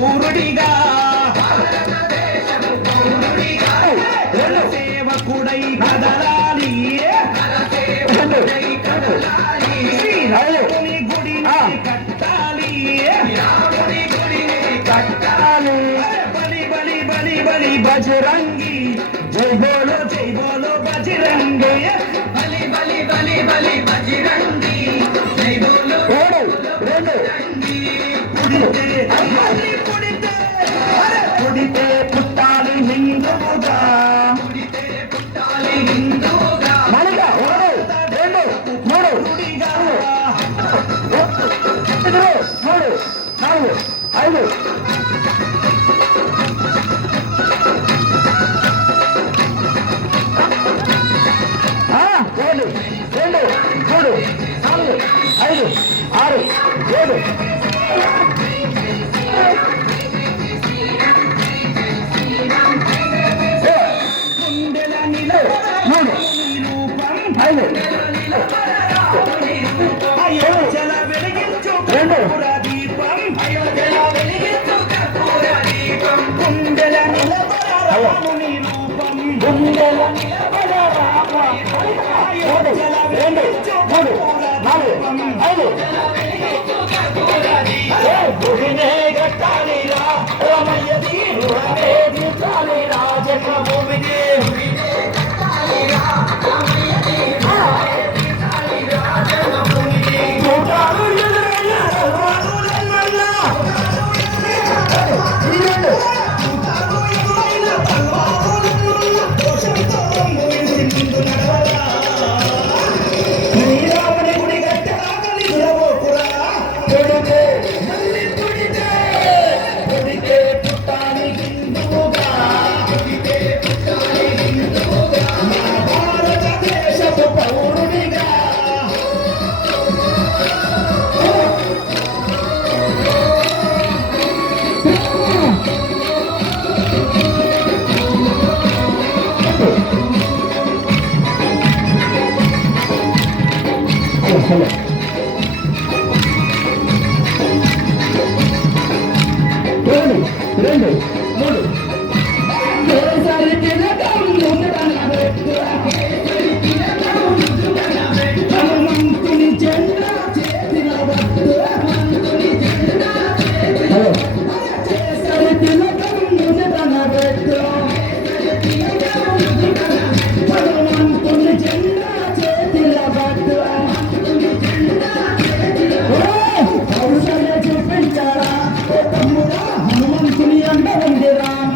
పౌరుడిగా సేవకుడై కదలాలి శ్రీరాముని గుడిని కట్టాలి బలి బలి బలి బలి బజరంగి జై బోలో బజరంగి బలి బలి బలి బలి బజరంగి జై బోలో పుడితే పుట్టాలి హిందువుగా మనగా 1 2 3 4 5 6 7 అయోధ్యల వెలిగించు కర్పూర దీపం గుండెల నిలబడ రాముని రూపం అయోధ్యల వెలిగించు కర్పూర దీపం గుడినే కట్టాలిరా రామయ్య దీరుడే దించాలిరా జన్మభూమిని హనుమంతుని అండ ఉంది రామ